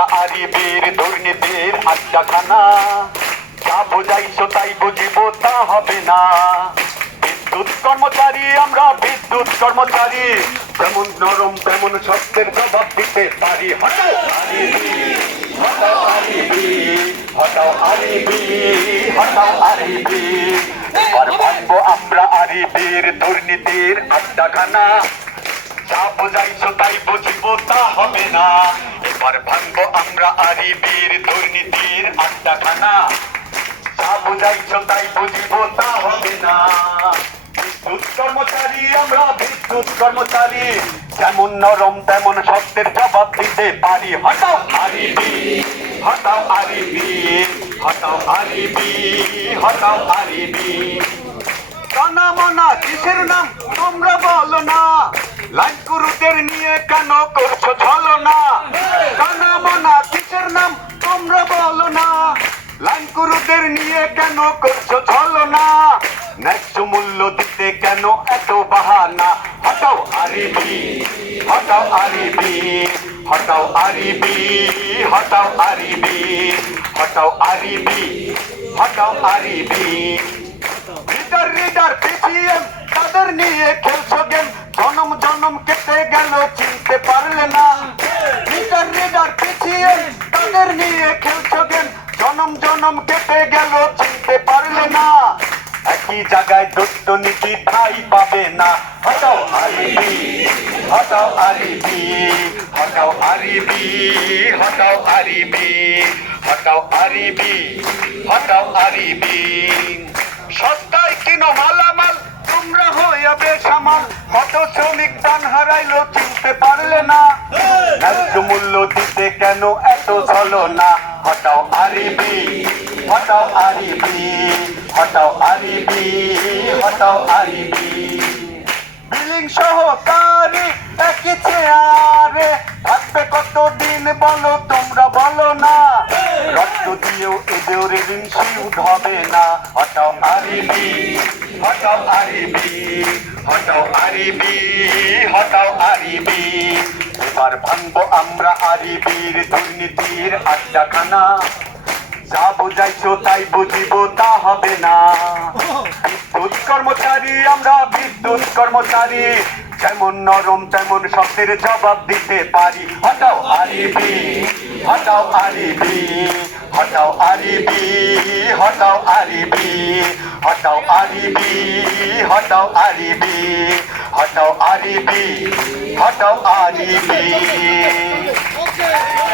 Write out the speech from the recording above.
আমরা আরিবের দুর্নীতির আড্ডাখানা। যা বোঝাইছো তাই বুঝিব, তা হবে না। বিদ্যুৎ কর্মচারী, আমরা বিদ্যুৎ কর্মচারী। যেমন নরম, তেমন সত্যের জবাব দিতে পারি। হটাও আরিবি হটাও আরিবি হটাও আরিবি। হটাও আরিবি, এবার ভাববো আমরা আরিবির দুর্নীতির আড্ডাখানা। যা বোঝাইছো তাই বুঝিব, তা হবে না। এবার ভাঙবো আমরা আরিবির দুর্নীতির আড্ডাখানা। যা বোঝাইছো তাই বুঝিব, তা হবে না। বিদ্যুৎ কর্মচারী, আমরা বিদ্যুৎ কর্মচারী। যেমন নরম, তেমন সত্যের জবাব দিতে পারি। হটাও আরিবি হটাও আরিবি হটাও আরিবি হটাও আরিবি। কানা মানা, কিসের নাম? তোমরা বলো না। লাইন কুরুদের নিয়ে কেন করছ লাইন নিয়ে কেন করছ ছলো না ন্যায্য মূল্য দিতে কেন এত বাহানা? হটাও আরিবি হটাও আরিবি হটাও আরিবি হটাও আরিবি হটাও আরিবি হটাও আরিবি। লিডার লিডার পিসিএম, তাদের নিয়ে খেলছো গেম। জনম জনম কেটে গেল, চিনতে পারলে না। লিডার লিডার পিসিএম, তাদের নিয়ে খেলছো গেম। জনম জনম কেটে গেল, চিনতে পারলে না। একই জায়গায় দুষ্ট নীতি ঠাই পাবে না। হটাও আরিবি হটাও আরিবি হটাও আরিবি হটাও আরিবি হটাও আরিবি হটাও আরিবি। সস্তায় কিনো মালামাল তোমরা হইয়া বেসামাল। কত শ্রমিক প্রাণ হারাইলো, চিনতে পারলে না। ন্যায্য মূল্য দিতে কেন এত চলো না? হটাও আরিবি হটাও আরিবি হটাও আরিবি হটাও আরিবি বিলিং সহকারী একই চেয়ারে থাকবে কতদিন বলো তোমরা বলো না। রক্ত দিয়েও এদের ঋণ শিউট হবে না। হটাও আরিবি হটাও আরিবি হটাও আরিবি হটাও আরিবি এবার ভাঙবো আমরা আরিবির দুর্নীতির আড্ডাখানা। যা বোঝাইছো তাই বুঝিব, তা হবে না। বিদ্যুৎ কর্মচারী, আমরা বিদ্যুৎ কর্মচারী। যেমন নরম, তেমন শব্দের জবাব দিতে পারি। হটাও আরিবি হটাও আরিবি হটাও আরিবি হটাও আরিবি হটাও আরিবি হটাও আরিবি হটাও আরিবি। Hatta Ali